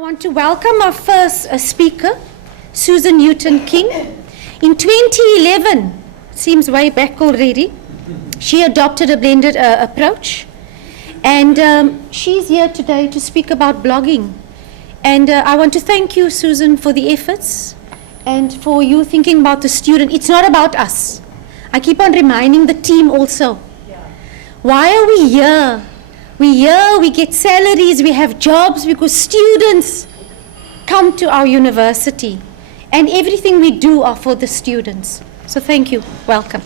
want to welcome our first speaker, Susan Newton-King. In 2011, seems way back already, she adopted a blended approach. And she's here today to speak about blogging. And I want to thank you, Susan, for the efforts and for you thinking about the student. It's not about us. I keep on reminding the team also. Why are we here? We're here, we get salaries, we have jobs because students come to our university. And everything we do are for the students. So thank you. Welcome.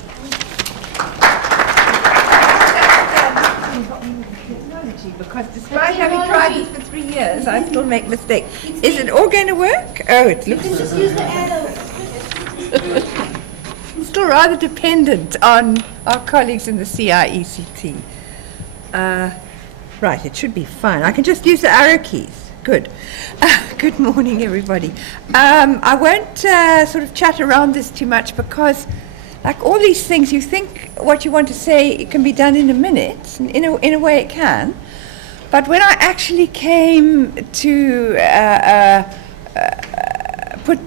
Because despite having tried this for 3 years, I still make mistakes. Is it all going to work? Oh, it looks... You can just use the arrow. Still rather dependent on our colleagues in the CIECT. Right, it should be fine. I can just use the arrow keys. Good. Good morning, everybody. I won't sort of chat around this too much because, like all these things, you think what you want to say it can be done in a minute. And in a way it can. But when I actually came to put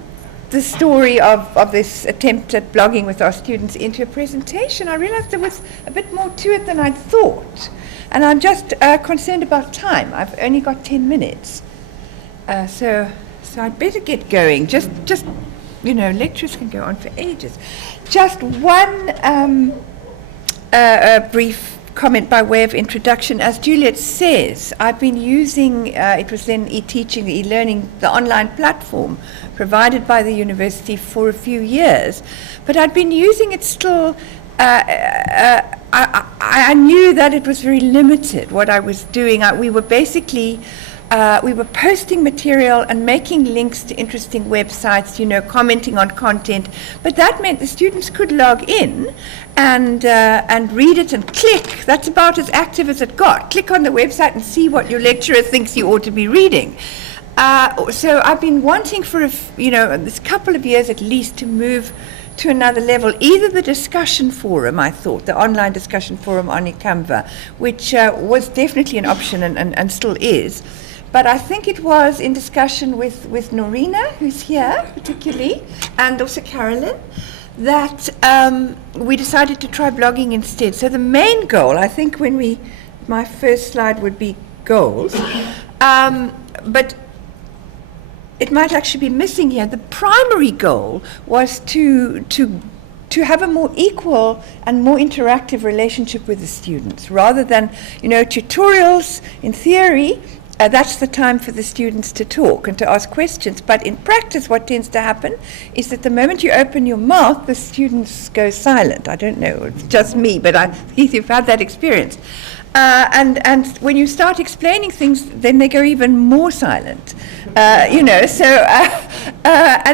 the story of this attempt at blogging with our students into a presentation, I realized there was a bit more to it than I'd thought. And I'm just concerned about time. I've only got 10 minutes. So I'd better get going. Just lectures can go on for ages. Just one brief comment by way of introduction. As Juliet says, I've been using, it was then e-teaching, e-learning, the online platform provided by the university for a few years. But I'd been using it still, I knew that it was very limited what I was doing. We were basically, we were posting material and making links to interesting websites, commenting on content. But that meant the students could log in and read it and click. That's about as active as it got. Click on the website and see what your lecturer thinks you ought to be reading. So I've been wanting for this couple of years at least to move to another level, either the discussion forum, I thought, the online discussion forum on eCanva, which was definitely an option and still is. But I think it was in discussion with Norina, who's here particularly, and also Carolyn, that we decided to try blogging instead. So the main goal, I think my first slide would be goals, but it might actually be missing here. The primary goal was to have a more equal and more interactive relationship with the students, rather than tutorials in theory. That's the time for the students to talk and to ask questions. But in practice, what tends to happen is that the moment you open your mouth, the students go silent. I don't know, it's just me, but I think you've had that experience. And when you start explaining things, then they go even more silent. And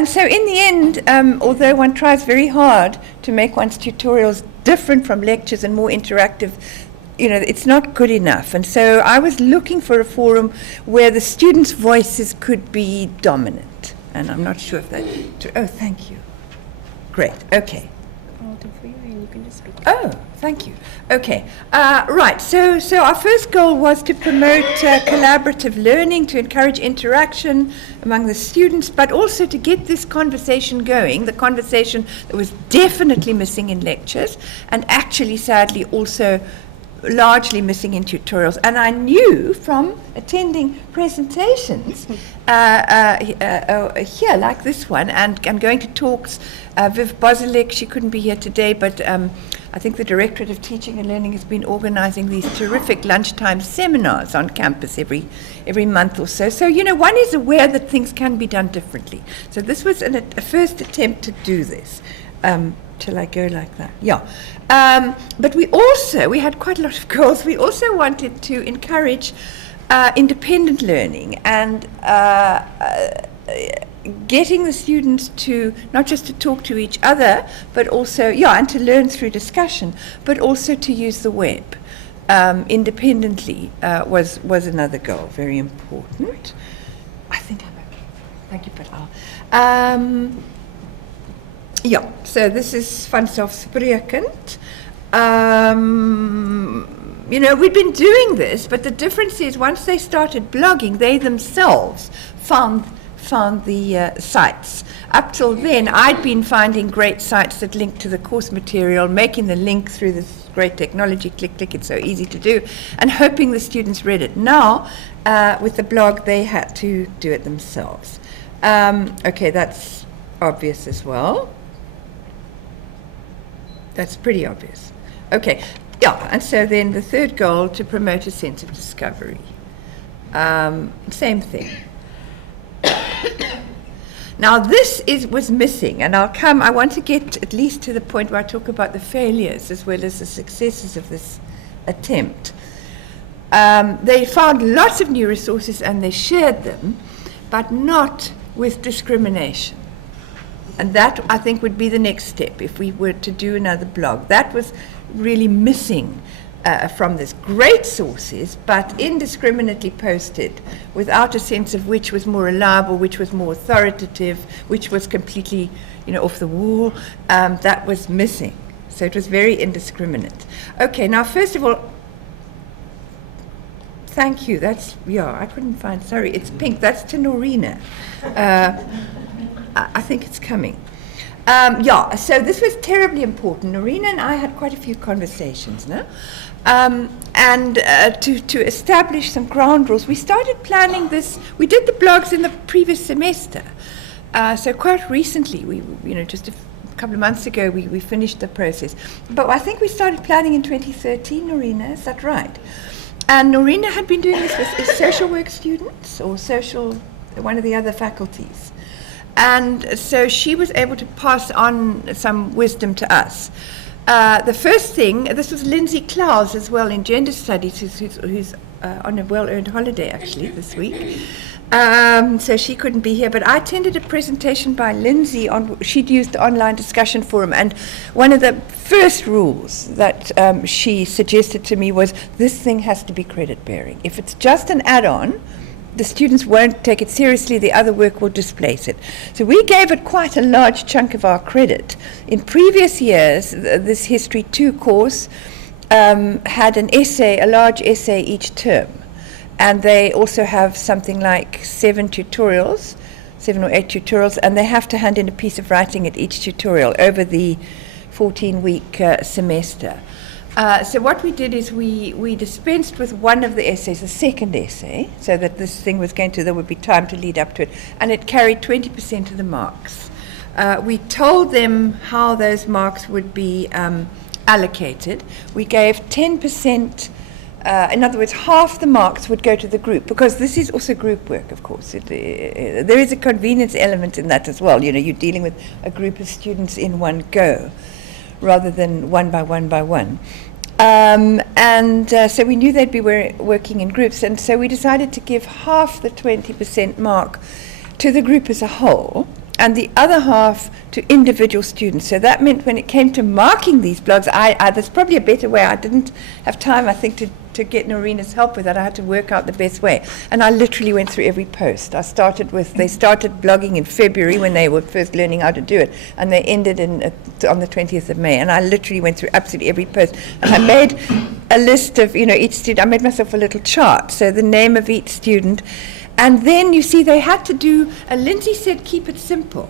so in the end, although one tries very hard to make one's tutorials different from lectures and more interactive, it's not good enough. And so I was looking for a forum where the students' voices could be dominant. And I'm not sure if that... Oh, thank you. Great, okay. I'll do for you and you can just speak. Oh, thank you. Okay, right. So our first goal was to promote collaborative learning, to encourage interaction among the students, but also to get this conversation going, the conversation that was definitely missing in lectures, and actually, sadly, also largely missing in tutorials. And I knew from attending presentations here, like this one, and going to talks. Viv Bozilek, she couldn't be here today, but I think the Directorate of Teaching and Learning has been organizing these terrific lunchtime seminars on campus every month or so. So, one is aware that things can be done differently. So this was a first attempt to do this. Till I go like that? Yeah. But we had quite a lot of goals. We also wanted to encourage independent learning and getting the students to not just to talk to each other, but also, and to learn through discussion, but also to use the web independently was another goal, very important. I think I'm okay. Thank you, Patal. So this is vanzelfsprekend. we'd been doing this, but the difference is once they started blogging, they themselves found the sites. Up till then, I'd been finding great sites that linked to the course material, making the link through this great technology, click, click, it's so easy to do, and hoping the students read it. Now, with the blog, they had to do it themselves. Okay, that's obvious as well. That's pretty obvious. Okay, yeah, and so then the third goal, to promote a sense of discovery. Same thing. Now this was missing, and I want to get at least to the point where I talk about the failures as well as the successes of this attempt. They found lots of new resources and they shared them, but not with discrimination. And that, I think, would be the next step if we were to do another blog. That was really missing from this. Great sources, but indiscriminately posted without a sense of which was more reliable, which was more authoritative, which was completely, off the wall. That was missing. So it was very indiscriminate. Okay, now first of all, thank you. I couldn't find, sorry, it's pink. That's to Norina. I think it's coming. So this was terribly important. Norina and I had quite a few conversations, no? To establish some ground rules, we started planning this. We did the blogs in the previous semester. So quite recently, just a couple of months ago, we finished the process. But I think we started planning in 2013, Norina, is that right? And Norina had been doing this with social work students or one of the other faculties. And so she was able to pass on some wisdom to us. The first thing, this was Lindsay Klaus as well in gender studies, who's on a well-earned holiday actually this week. So she couldn't be here, but I attended a presentation by Lindsay she'd used the online discussion forum, and one of the first rules that she suggested to me was this thing has to be credit-bearing. If it's just an add-on, the students won't take it seriously, the other work will displace it. So we gave it quite a large chunk of our credit. In previous years, this History 2 course had an essay, a large essay each term. And they also have something like 7 or 8 tutorials, and they have to hand in a piece of writing at each tutorial over the 14-week semester. So what we did is we dispensed with one of the essays, the second essay, so that this thing there would be time to lead up to it, and it carried 20% of the marks. We told them how those marks would be allocated. We gave 10%, in other words, half the marks would go to the group, because this is also group work, of course. There is a convenience element in that as well. You're dealing with a group of students in one go, rather than one by one. So we knew they'd be working in groups, and so we decided to give half the 20% mark to the group as a whole, and the other half to individual students. So that meant when it came to marking these blogs, there's probably a better way. I didn't have time, I think, to get Norina's help with that. I had to work out the best way. And I literally went through every post. They started blogging in February when they were first learning how to do it, and they ended on the 20th of May. And I literally went through absolutely every post. And I made a list of, each student. I made myself a little chart. So the name of each student. And then, you see, they had to do, Lindsay said, keep it simple.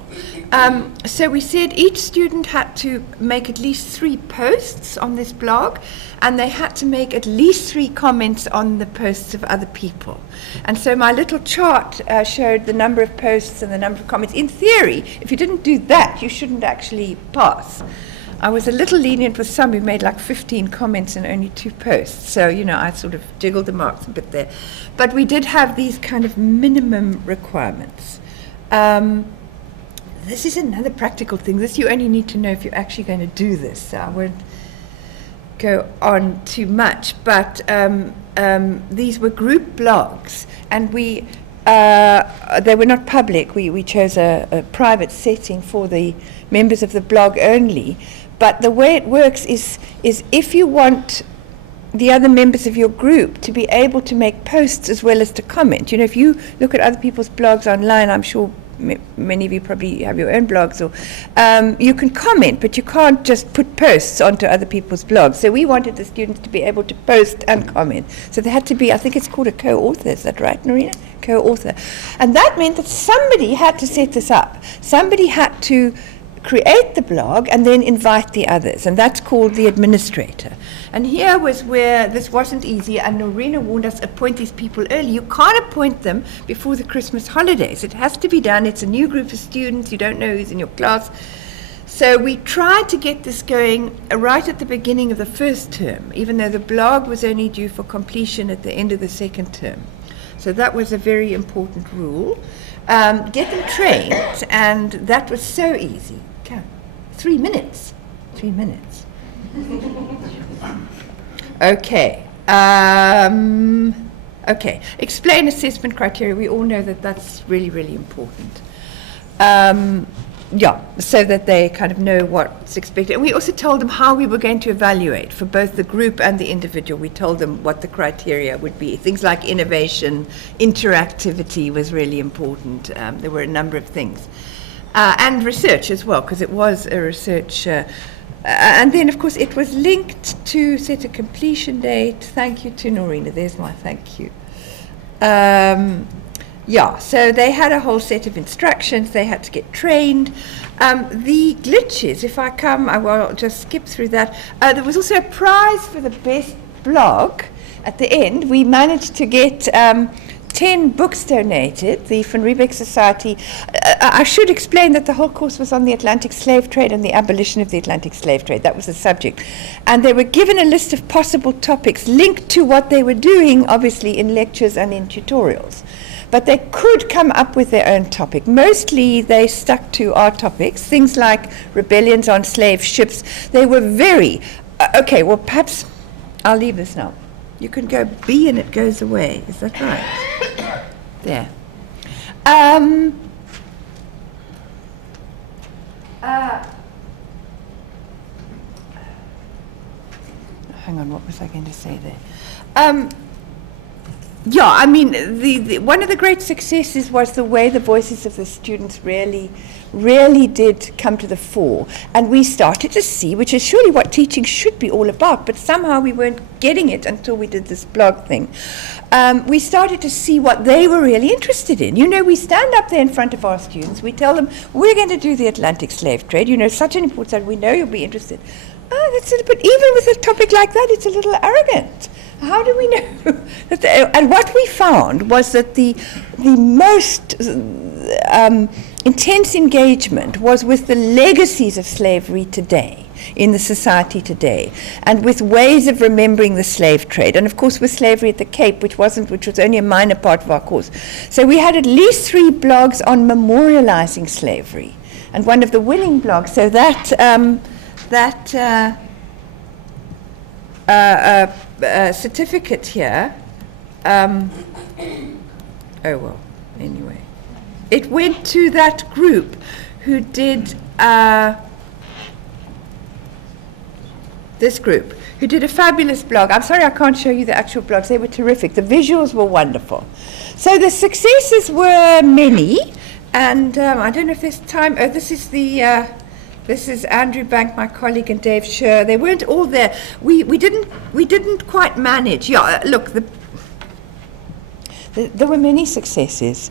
So we said each student had to make at least 3 posts on this blog, and they had to make at least 3 comments on the posts of other people. And so my little chart showed the number of posts and the number of comments. In theory, if you didn't do that, you shouldn't actually pass. I was a little lenient with some who made like 15 comments and only 2 posts. So, I sort of jiggled the marks a bit there. But we did have these kind of minimum requirements. This is another practical thing. This you only need to know if you're actually going to do this. So I won't go on too much. But these were group blogs, and they were not public. We chose a private setting for the members of the blog only. But the way it works is if you want the other members of your group to be able to make posts as well as to comment. If you look at other people's blogs online, I'm sure many of you probably have your own blogs, or you can comment, but you can't just put posts onto other people's blogs. So we wanted the students to be able to post and comment. So there had to be, I think it's called a co-author, is that right, Norina? Co-author. And that meant that somebody had to set this up. Somebody had to create the blog and then invite the others, and that's called the administrator. And here was where this wasn't easy, and Norina warned us, appoint these people early. You can't appoint them before the Christmas holidays. It has to be done. It's a new group of students. You don't know who's in your class. So we tried to get this going right at the beginning of the first term, even though the blog was only due for completion at the end of the second term. So that was a very important rule. Get them trained, and that was so easy. 3 minutes. 3 minutes. Okay. Okay. Explain assessment criteria. We all know that that's really, really important. Yeah, so that they kind of know what's expected. And we also told them how we were going to evaluate for both the group and the individual. We told them what the criteria would be. Things like innovation, interactivity was really important. There were a number of things. And research as well, because it was a research. And then, of course, it was linked to set a completion date. Thank you to Norina. There's my thank you. Yeah, so they had a whole set of instructions. They had to get trained. The glitches, if I will just skip through that. There was also a prize for the best blog at the end. We managed to get 10 books donated, the Van Riebeck Society. I should explain that the whole course was on the Atlantic slave trade and the abolition of the Atlantic slave trade. That was the subject. And they were given a list of possible topics linked to what they were doing, obviously, in lectures and in tutorials. But they could come up with their own topic. Mostly they stuck to our topics, things like rebellions on slave ships. They were very, okay, well, perhaps I'll leave this now. You can go B and it goes away. Is that right? There. Hang on, what was I going to say there? Yeah, I mean, the one of the great successes was the way the voices of the students really did come to the fore. And we started to see, which is surely what teaching should be all about, but somehow we weren't getting it until we did this blog thing. We started to see what they were really interested in. You know, we stand up there in front of our students, we tell them, we're going to do the Atlantic slave trade, you know, such an important subject, we know you'll be interested. But even with a topic like that, it's a little arrogant. How do we know? And what we found was that the most intense engagement was with the legacies of slavery today, in the society today, and with ways of remembering the slave trade, and of course with slavery at the Cape, which was only a minor part of our course. So we had at least 3 blogs on memorializing slavery, and one of the winning blogs. So certificate here, oh well, anyway, it went to that group who did this group who did a fabulous blog. I'm sorry I can't show you the actual blogs. They were terrific. The visuals were wonderful. So the successes were many, and I don't know if there's time. Oh, this is Andrew Bank, my colleague, and Dave Scher. They weren't all there. We didn't quite manage. Yeah, look, there were many successes.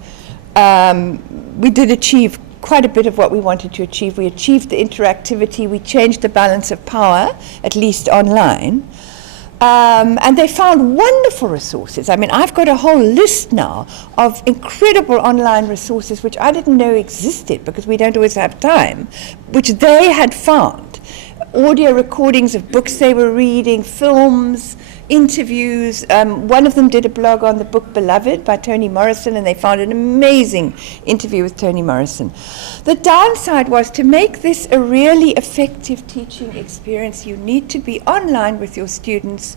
We did achieve quite a bit of what we wanted to achieve. We achieved the interactivity. We changed the balance of power, at least online. And they found wonderful resources. I mean, I've got a whole list now of incredible online resources which I didn't know existed because we don't always have time, which they had found. Audio recordings of books they were reading, films, interviews. One of them did a blog on the book Beloved by Toni Morrison, and they found an amazing interview with Toni Morrison. The downside was, to make this a really effective teaching experience, you need to be online with your students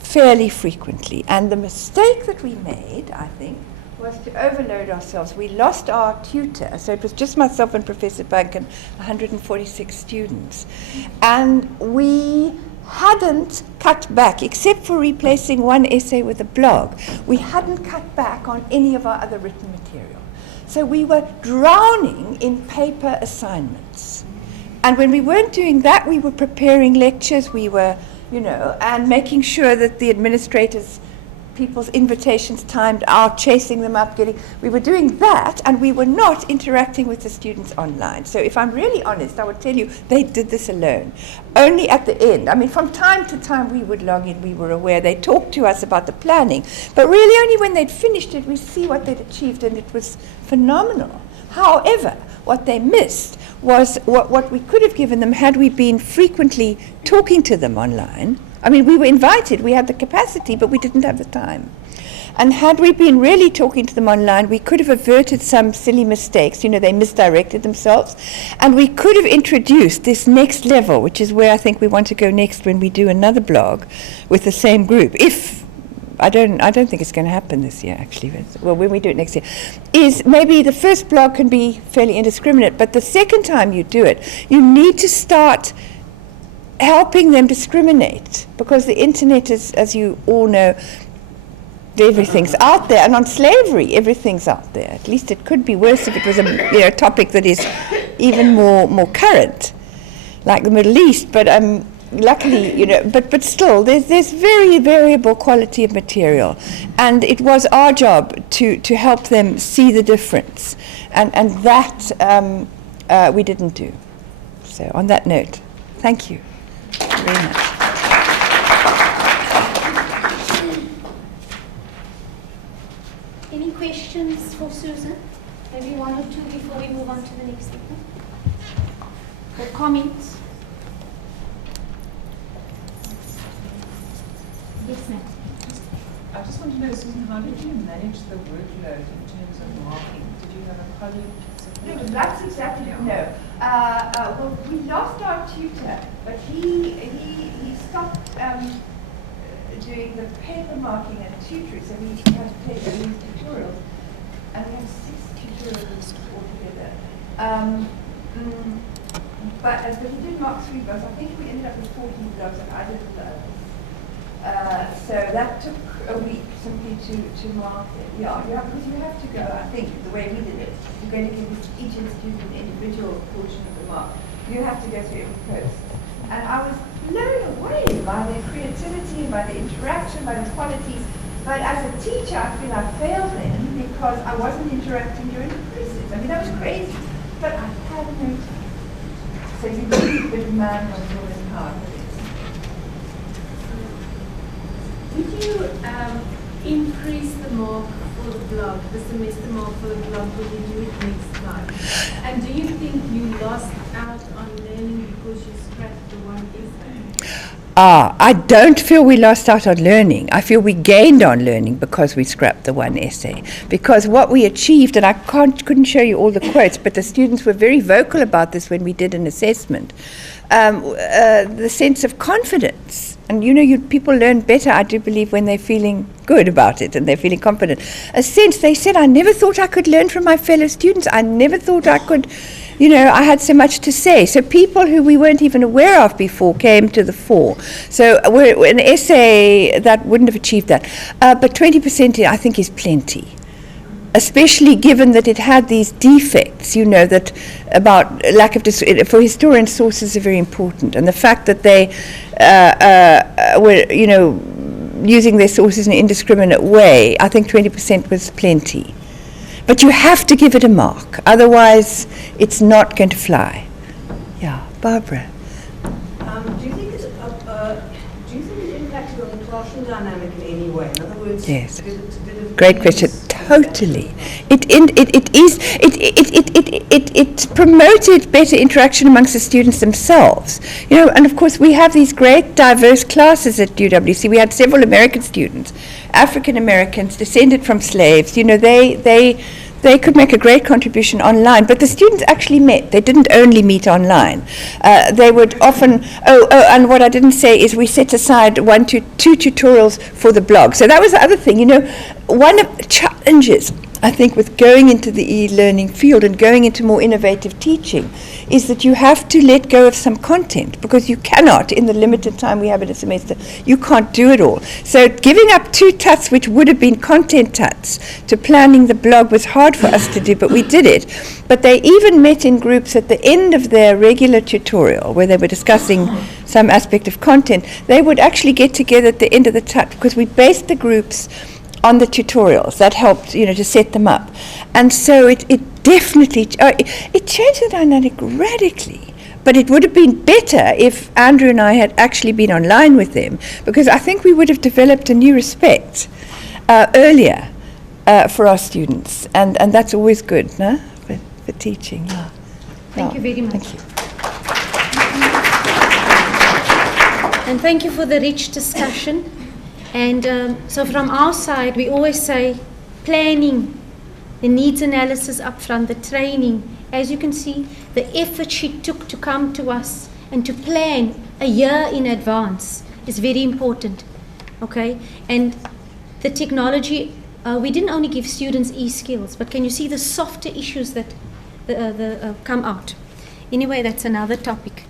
fairly frequently. And the mistake that we made, I think, was to overload ourselves. We lost our tutor, so it was just myself and Professor Bank and 146 students. And we hadn't cut back, except for replacing one essay with a blog. We hadn't cut back on any of our other written material. So we were drowning in paper assignments. And when we weren't doing that, we were preparing lectures, we were, and making sure that the administrators, people's invitations timed out, chasing them up, we were doing that, and we were not interacting with the students online. So if I'm really honest, I would tell you they did this alone. Only at the end. I mean, from time to time we would log in, we were aware, they talked to us about the planning, but really only when they'd finished it, we see what they'd achieved, and it was phenomenal. However, what they missed was what we could have given them had we been frequently talking to them online. I mean, we were invited, we had the capacity, but we didn't have the time. And had we been really talking to them online, we could have averted some silly mistakes. They misdirected themselves. And we could have introduced this next level, which is where I think we want to go next when we do another blog with the same group. I don't think it's going to happen this year, actually. Well, when we do it next year, is maybe the first blog can be fairly indiscriminate, but the second time you do it, you need to start helping them discriminate, because the internet is, as you all know, everything's out there, and on slavery, everything's out there. At least it could be worse if it was a topic that is even more current, like the Middle East. But luckily, but still, there's very variable quality of material, and it was our job to help them see the difference, and that we didn't do. So on that note, thank you very much. Any questions for Susan? Maybe one or two before we move on to the next speaker? Or comments? Yes, ma'am. I just want to know, Susan, how did you manage the workload in terms of marking? Did you have a colleague? No, that's exactly it. No. Well, we lost our tutor, but he stopped doing the paper marking and tutoring, so we had to pay for these tutorials, and we have 6 tutorials altogether. But he did mark 3 blogs. I think we ended up with 14 blogs, and I did the others. So that took a week simply to mark it. Yeah, because you have to go, I think, the way we did it, you're going to give each institute an individual portion of the mark. You have to go through every post. And I was blown away by their creativity, by the interaction, by the qualities. But as a teacher, I feel I failed them because I wasn't interacting during the quizzes. I mean, that was crazy. But I had no time. So you really demand on women hard for this. Did you increase the mark for the blog, the semester mark for the blog, when you do it next time? And do you think you lost out on learning because you scrapped the one essay? I don't feel we lost out on learning. I feel we gained on learning because we scrapped the one essay. Because what we achieved, and I couldn't show you all the quotes, but the students were very vocal about this when we did an assessment. The sense of confidence. And people learn better, I do believe, when they're feeling good about it and they're feeling confident. A sense, they said, I never thought I could learn from my fellow students. I never thought I could, I had so much to say. So people who we weren't even aware of before came to the fore. So an essay that wouldn't have achieved that. But 20% I think is plenty. Especially given that it had these defects, that about lack of for historians, sources are very important, and the fact that they were, using their sources in an indiscriminate way, I think 20% was plenty. But you have to give it a mark, otherwise it's not going to fly. Yeah, Barbara. Do you think it impacted on the classroom dynamic in any way? In other words, Yes. did it Great question. Totally. It promoted better interaction amongst the students themselves. And of course we have these great diverse classes at UWC. We had several American students, African Americans, descended from slaves. They could make a great contribution online, but the students actually met. They didn't only meet online. They would often, and what I didn't say is we set aside 1 to 2 tutorials for the blog. So that was the other thing, challenges, I think, with going into the e-learning field and going into more innovative teaching is that you have to let go of some content, because you cannot, in the limited time we have in a semester, you can't do it all. So giving up 2 tuts, which would have been content tuts, to planning the blog was hard for us to do, but we did it. But they even met in groups at the end of their regular tutorial, where they were discussing some aspect of content. They would actually get together at the end of the tut, because we based the groups on the tutorials. That helped, to set them up. And so it definitely, it changed the dynamic radically. But it would have been better if Andrew and I had actually been online with them, because I think we would have developed a new respect earlier for our students. And that's always good, no? For teaching. Yeah. Thank you very much. Thank you. And thank you for the rich discussion. And so from our side, we always say planning, the needs analysis up front, the training. As you can see, the effort she took to come to us and to plan a year in advance is very important, okay? And the technology, we didn't only give students e-skills, but can you see the softer issues that come out? Anyway, that's another topic.